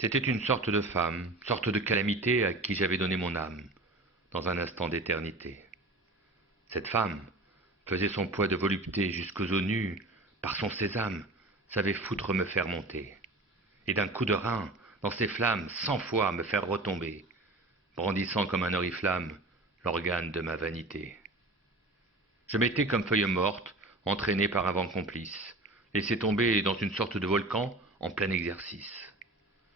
C'était une sorte de femme, sorte de calamité à qui j'avais donné mon âme, dans un instant d'éternité. Cette femme faisait son poids de volupté jusqu'aux os nus, par son sésame, savait foutre me faire monter, et d'un coup de rein, dans ses flammes, 100 fois me faire retomber, brandissant comme un oriflamme l'organe de ma vanité. Je m'étais comme feuille morte, entraîné par un vent complice, laissé tomber dans une sorte de volcan en plein exercice.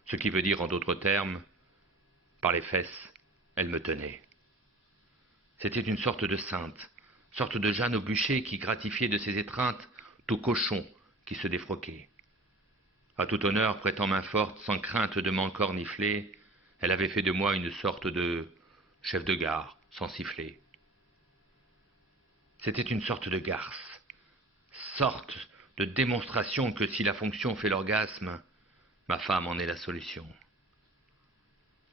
Ce qui veut dire en d'autres termes, par les fesses, elle me tenait. C'était une sorte de sainte, sorte de Jeanne au bûcher qui gratifiait de ses étreintes tout cochon qui se défroquait. À tout honneur, prêtant main forte, sans crainte de m'encornifler, elle avait fait de moi une sorte de chef de gare, sans siffler. C'était une sorte de garce, sorte de démonstration que si la fonction fait l'orgasme, ma femme en est la solution.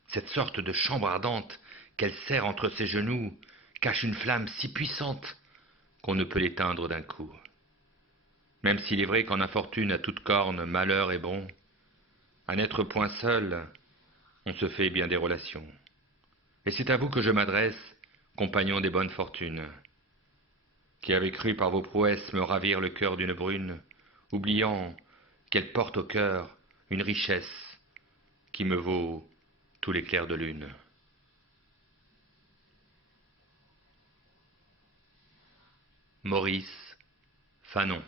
Cette sorte de chambre ardente qu'elle serre entre ses genoux cache une flamme si puissante qu'on ne peut l'éteindre d'un coup. Même s'il est vrai qu'en infortune à toute corne, malheur est bon, à n'être point seul, on se fait bien des relations. Et c'est à vous que je m'adresse, compagnons des bonnes fortunes, qui avez cru par vos prouesses me ravir le cœur d'une brune, oubliant qu'elle porte au cœur une richesse qui me vaut tous les clairs de lune. Maurice Fanon.